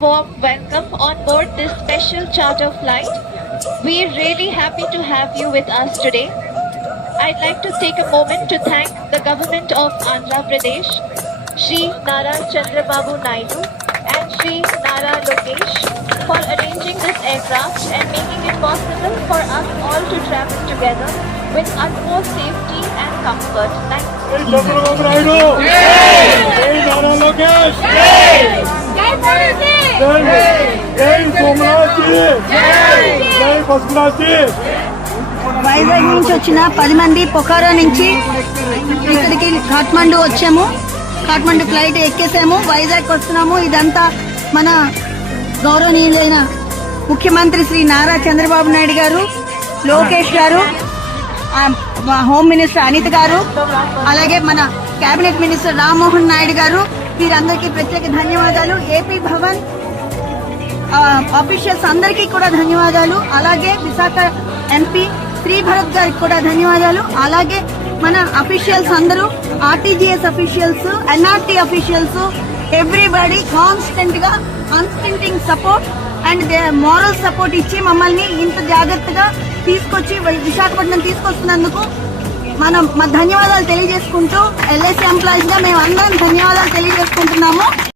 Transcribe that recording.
Warm welcome on board this special charter flight. We're really happy to have you with us today. I'd like to take a moment to thank the government of Andhra Pradesh, Shri Nara Chandrababu Naidu and Shri Nara Lokesh for arranging this aircraft and making it possible for us all to travel together with utmost safety and comfort. Thank you. Jai Chandrababu Naidu! Jai Nara Lokesh! Jai Somnath ji! Jai Basudhanath ji! Vizag నుంచి వచ్చిన 10 మంది పొఖారా నుంచి ఇక్కడికి కాఠ్మండు వచ్చాము. Kathmandu flight ఎక్కేసాము, Vizag వస్తున్నాము. ఇదంతా మన గౌరవనీయులైన ముఖ్యమంత్రి శ్రీ నారా చంద్రబాబు నాయుడు గారు, లోకేష్ గారు, హోమ్ మినిస్టర్ అనిత్ గారు, అలాగే మన కేబినెట్ మినిస్టర్ రామ్మోహన్ నాయుడు గారు, వీరందరికీ ప్రత్యేక ధన్యవాదాలు. ఏపీ భవన్ ఆఫీషియల్స్ అందరికీ కూడా ధన్యవాదాలు. అలాగే విశాఖ ఎంపీ శ్రీ భరత్ గారికి కూడా ధన్యవాదాలు. అలాగే మన అఫీషియల్స్ అందరూ, RTGS officials, NRT officials, everybody constantly support and moral support ఇచ్చి మమ్మల్ని ఇంత జాగ్రత్తగా తీసుకొచ్చి విశాఖపట్నం తీసుకొస్తున్నందుకు మా ధన్యవాదాలు తెలియజేసుకుంటూ ఎల్ఐసి ఎంప్లాయీస్ గా మేము అందరం ధన్యవాదాలు తెలియజేసుకుంటున్నాము.